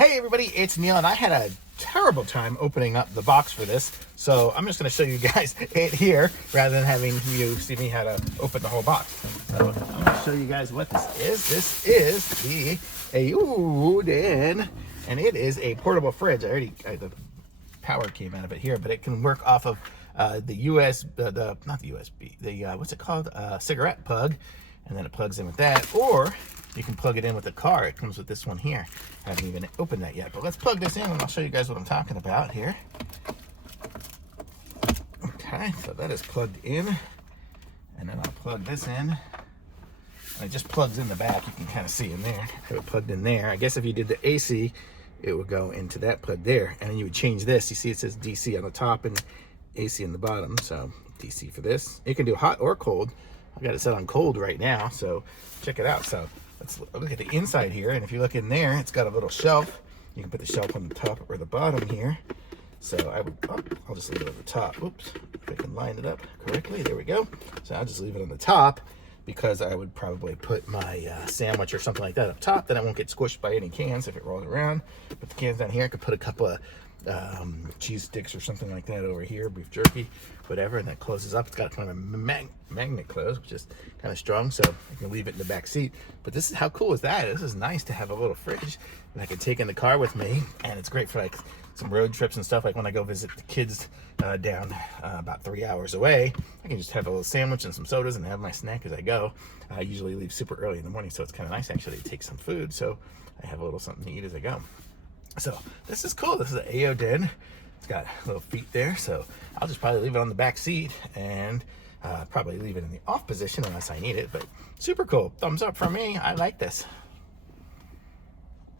Hey everybody, it's Neil, and I had a terrible time opening up the box for this, so I'm just going to show you guys it here rather than having you see me how to open the whole box. So I'm going to show you guys what this is. This is the AooDen, and it is a portable fridge. The power came out of it here, but it can work off of the not the USB, the what's it called, cigarette plug, and then it plugs in with that, or you can plug it in with the car. It comes with this one here. I haven't even opened that yet, but let's plug this in and I'll show you guys what I'm talking about here. Okay, so that is plugged in, and then I'll plug this in. And it just plugs in the back. You can kind of see in there. I have it plugged in there. I guess if you did the AC, it would go into that plug there, and then you would change this. You see it says DC on the top and AC on the bottom, so DC for this. You can do hot or cold. I've got it set on cold right now, so check it out. So let's look at the inside here, and if you look in there, it's got a little shelf. You can put the shelf on the top or the bottom here. So I'll just leave it on the top. Oops, if I can line it up correctly. There we go. So I'll just leave it on the top because I would probably put my sandwich or something like that up top. Then I won't get squished by any cans if it rolls around. Put the cans down here. I could put a couple of cheese sticks or something like that over here, beef jerky, whatever, and that closes up. It's got kind of a magnet close, which is kind of strong, so I can leave it in the back seat. But this is, how cool is that? This is nice to have a little fridge that I can take in the car with me, and it's great for like some road trips and stuff. Like when I go visit the kids down about 3 hours away, I can just have a little sandwich and some sodas and have my snack as I go. I usually leave super early in the morning, so it's kind of nice actually to take some food, so I have a little something to eat as I go. So this is cool. This is an AooDen. It's got little feet there, so I'll just probably leave it on the back seat and probably leave it in the off position unless I need it. But super cool. Thumbs up from me. I like this.